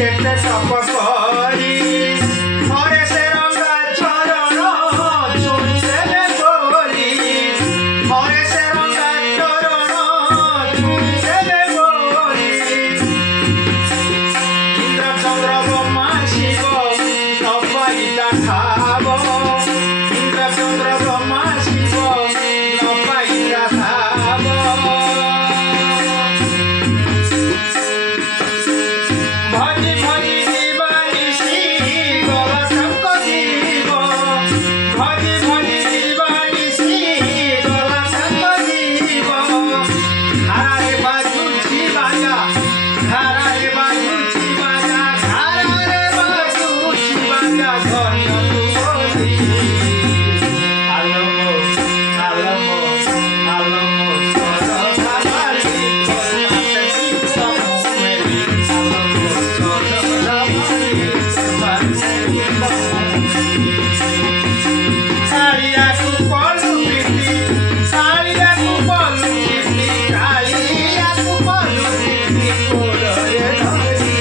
କେତେ ତପ କରି ଥରେ ସେ ରଙ୍ଗା ଚରଣ ଛୁଇଁଦେଲେ ବୋଲି ଥରେ ସେ ରଙ୍ଗା ଚରଣ ଛୁଇଁଦେଲେ ବୋଲି ଇନ୍ଦ୍ର ଚନ୍ଦ୍ର ବ୍ରହ୍ମା ଶିବ ନପାଇଲା ଠାବ ଇନ୍ଦ୍ର ଚନ୍ଦ୍ର ବ୍ରହ୍ମା ଶିବ ନପାଇଲା ଠାବ ଭଜି ଭଜି ଦିବାନିଶି ଗଲା ତାଙ୍କ ଜୀବ ଭଜି ଭଜି ଦିବାନିଶି ଗଲା ତାଙ୍କ ଜୀବ ଧାରାରେ ବାଜୁଛି ବାଜା ଧାରାରେ ବାଜୁଛି ବାଜା ଧାରାରେ ବାଜୁଛି ବାଜା ଧନ୍ୟ ତୁ ବୋଲି ଆଲମ ଆଲମ ଆଲମ ସରଧା ବାଲି ତୋତେ ସମୁମେଲି ଆଲମ ସରଧା ବାଲି ଶାଳିଆକୁ ପଲୁ ପିଟି ଶାଳିଆକୁ ପଲୁ ପିଟି କାଳିଆକୁ ପଲୁ ପିଟି କୋଳରେ ଧରି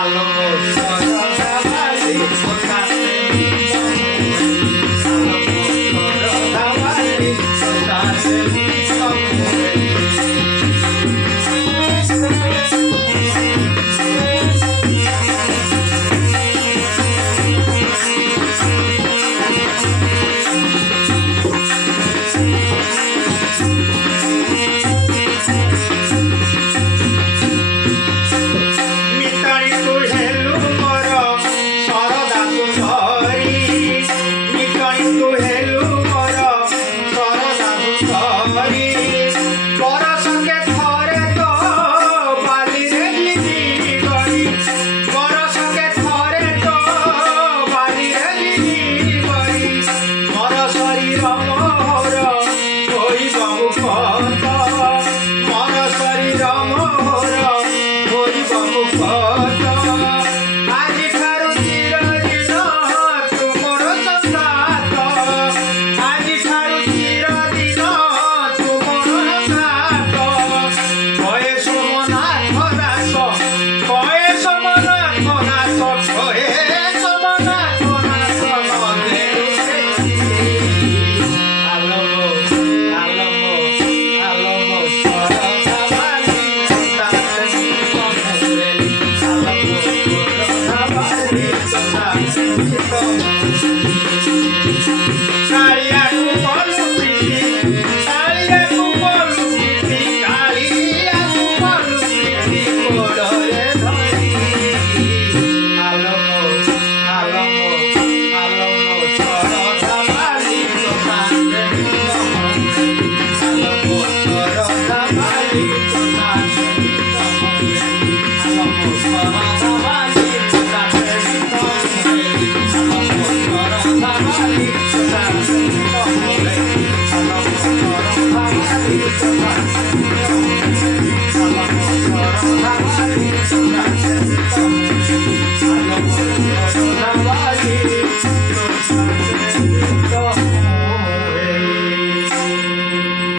ଆଲମ ସରଧା ବାଲି ତୋତେ ସରଧା ବାଲି ମିତାଳି ତୁ ହେଲୁ ମୋର ଶରଦା ସୁନ୍ଦରୀ ମିତାଳି ତୁ ହେଲୁ ମୋର ଶରଦା ସୁନ୍ଦରୀ ବରଷକେ ଥରେ ତ ବାଲିରେ ଯିବି ଗରି ବରଷକେ ଥରେ ତ ବାଲିରେ ଯିବି ଗରି ମୋର ଶରୀର ମୋହର ହୋଇବ ମୁଖତ ମୋର ଶରୀର ମୋହର ହୋଇବ ମୁଖତ ଆଜିଠାରୁ ଚିରଦିନ ତୁମର ସଙ୍ଗାତ ଆଜିଠାରୁ ଚିରଦିନ ତୁମର ସଙ୍ଗାତ କହେ ସୋମନାଥ ଦାସ କହେ ସୋମନାଥ ଦାସ କହେ ସୋମନାଥ ଦାସ ନଦେରୁ ଆଲମ ଆଲମ ଆଲମ ସରଧା ବାଲି ତୋତେ ସମୁମେଲି ଆଲମ ସରଧା ବାଲି ଶାଳିଆକୁ ପଲୁ ପିଟି ଶାଳିଆକୁ ପଲୁ ପିଟି କାଳିଆକୁ ପଲୁ ପିଟି କୋଳରେ ଧରି ଆଲମ ଆଲମ ଆଲମ ସରଧା ବାଲି ତୋତେ ସମୁମେଲି ଆଲମ ସରଧା ବାଲି ତୋତେ ସମୁମେଲି ଆଲମ ସରଧା ବାଲି ତୋତେ ସମୁମେଲି ଆଲମ ସରଧା ବାଲି ତୋତେ ସମୁମେଲି ଆଲମ ସରଧା ବାଲି ତୋତେ